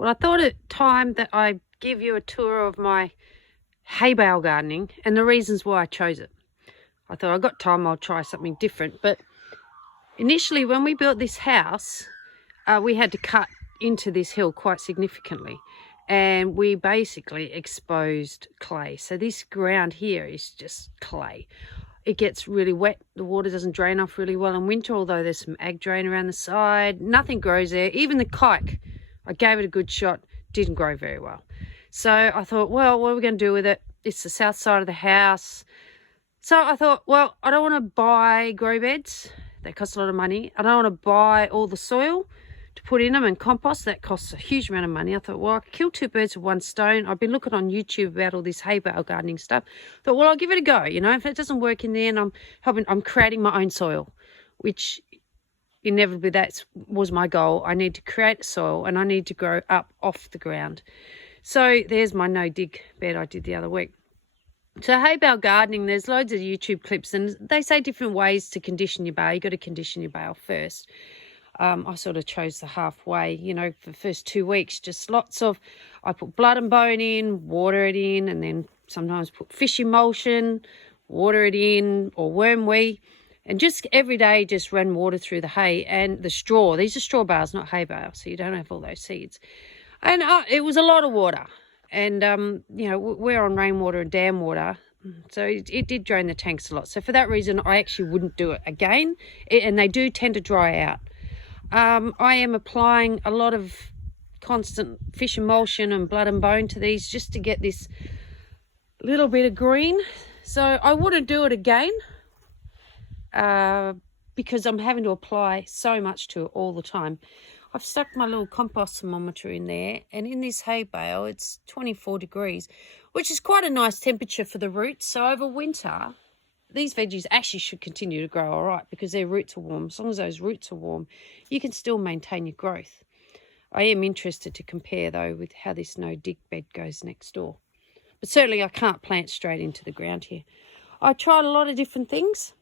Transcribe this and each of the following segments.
Well, I thought it time that I give you a tour of my hay bale gardening and the reasons why I chose it. I thought I got time, I'll try something different. But initially when we built this house, we had to cut into this hill quite significantly. And we basically exposed clay. So this ground here is just clay. It gets really wet. The water doesn't drain off really well in winter, although there's some ag drain around the side. Nothing grows there. Even the kike, I gave it a good shot, didn't grow very well. So I thought, well, what are we going to do with it? It's the south side of the house. So I thought, well, I don't want to buy grow beds. They cost a lot of money. I don't want to buy all the soil to put in them and compost. That costs a huge amount of money. I thought, well, I could kill two birds with one stone. I've been looking on YouTube about all this hay bale gardening stuff. Thought, well, I'll give it a go. You know, if it doesn't work in there, and I'm creating my own soil, which inevitably that was my goal. I need to create soil and I need to grow up off the ground. So there's my no dig bed I did the other week. So hay bale gardening, there's loads of YouTube clips and they say different ways to condition your bale. You've got to condition your bale first. I sort of chose the halfway, you know, for the first 2 weeks, just I put blood and bone in, water it in, and then sometimes put fish emulsion, water it in, or worm wee, and just every day just run water through the hay and the straw. These are straw bales, not hay bales, so you don't have all those seeds. And it was a lot of water. And, you know, we're on rainwater and dam water, so it did drain the tanks a lot. So for that reason, I actually wouldn't do it again. And they do tend to dry out. I am applying a lot of constant fish emulsion and blood and bone to these just to get this little bit of green. So I wouldn't do it again because I'm having to apply so much to it all the time. I've stuck my little compost thermometer in there, and in this hay bale it's 24 degrees, which is quite a nice temperature for the roots. So over winter, these veggies actually should continue to grow all right because their roots are warm. As long as those roots are warm, you can still maintain your growth. I am interested to compare, though, with how this no-dig bed goes next door. But certainly I can't plant straight into the ground here. I tried a lot of different things.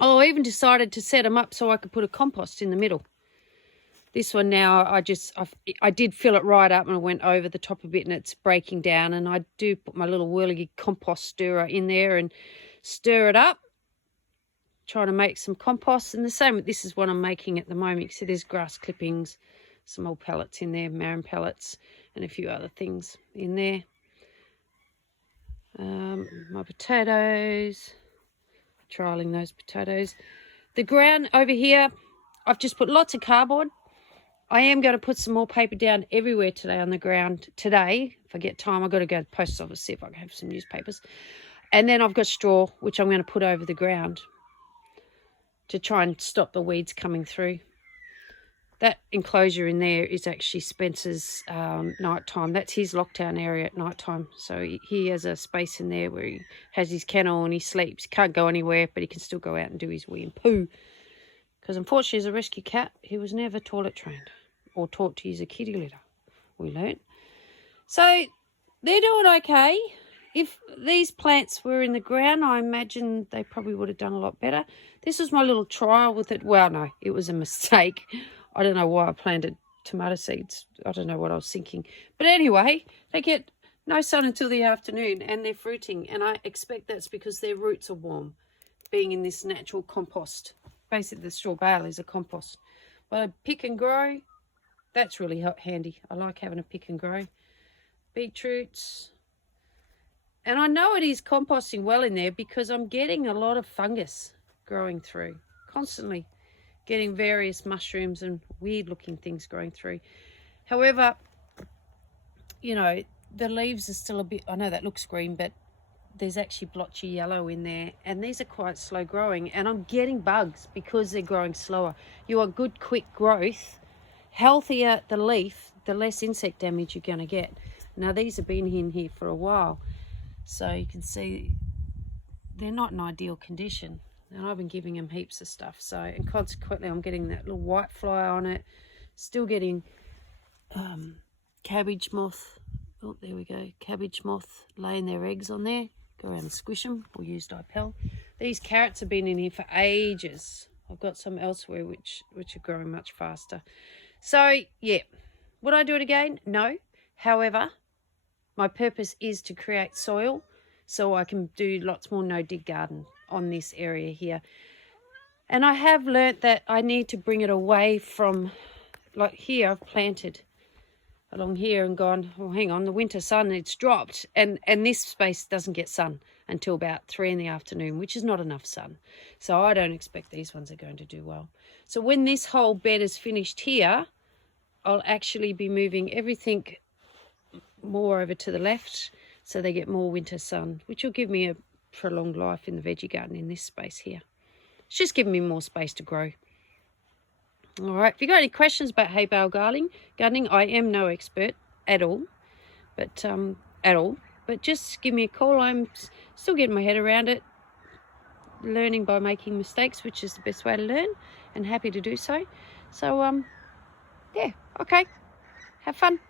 Oh, I even decided to set them up so I could put a compost in the middle. This one now, I did fill it right up and I went over the top a bit and it's breaking down. And I do put my little whirly compost stirrer in there and stir it up, trying to make some compost. And the same, this is what I'm making at the moment. So there's grass clippings, some old pellets in there, marron pellets, and a few other things in there. My potatoes, trialling those potatoes. The ground over here, I've just put lots of cardboard. I am going to put some more paper down everywhere today on the ground today. If I get time, I've got to go to the post office, see if I can have some newspapers. And then I've got straw, which I'm going to put over the ground to try and stop the weeds coming through. That enclosure in there is actually Spencer's nighttime. That's his lockdown area at nighttime. So he has a space in there where he has his kennel and he sleeps. He can't go anywhere, but he can still go out and do his wee and poo. Because unfortunately, as a rescue cat, he was never toilet trained or taught to use a kitty litter, we learnt. So they're doing okay. If these plants were in the ground, I imagine they probably would have done a lot better. This was my little trial with it. Well, no, it was a mistake. I don't know why I planted tomato seeds. I don't know what I was thinking. But anyway, they get no sun until the afternoon and they're fruiting. And I expect that's because their roots are warm, being in this natural compost. Basically, the straw bale is a compost. But pick and grow, that's really handy. I like having a pick and grow. Beetroots. And I know it is composting well in there because I'm getting a lot of fungus growing through. Constantly getting various mushrooms and weird looking things growing through. However, you know, the leaves are still a bit, I know that looks green, but there's actually blotchy yellow in there, and these are quite slow growing, and I'm getting bugs because they're growing slower. You want good quick growth. Healthier the leaf, the less insect damage you're going to get. Now these have been in here for a while, so you can see they're not in ideal condition, and I've been giving them heaps of stuff. So, and consequently I'm getting that little white fly on it, still getting cabbage moth. Oh, there we go, cabbage moth laying their eggs on there. Go around and squish them or use dipel. These carrots have been in here for ages. I've got some elsewhere which are growing much faster. So yeah, Would I do it again? No. However, my purpose is to create soil so I can do lots more no-dig garden on this area here. And I have learnt that I need to bring it away from, like here I've planted along here and gone, oh, hang on, the winter sun, it's dropped. And this space doesn't get sun until about 3 in the afternoon, which is not enough sun. So I don't expect these ones are going to do well. So when this whole bed is finished here, I'll actually be moving everything more over to the left so they get more winter sun, which will give me a prolonged life in the veggie garden in this space here. It's just giving me more space to grow. All right, if you've got any questions about hay bale gardening, I am no expert at all, but just give me a call. I'm still getting my head around it, learning by making mistakes, which is the best way to learn, and happy to do so. So, yeah, okay, have fun.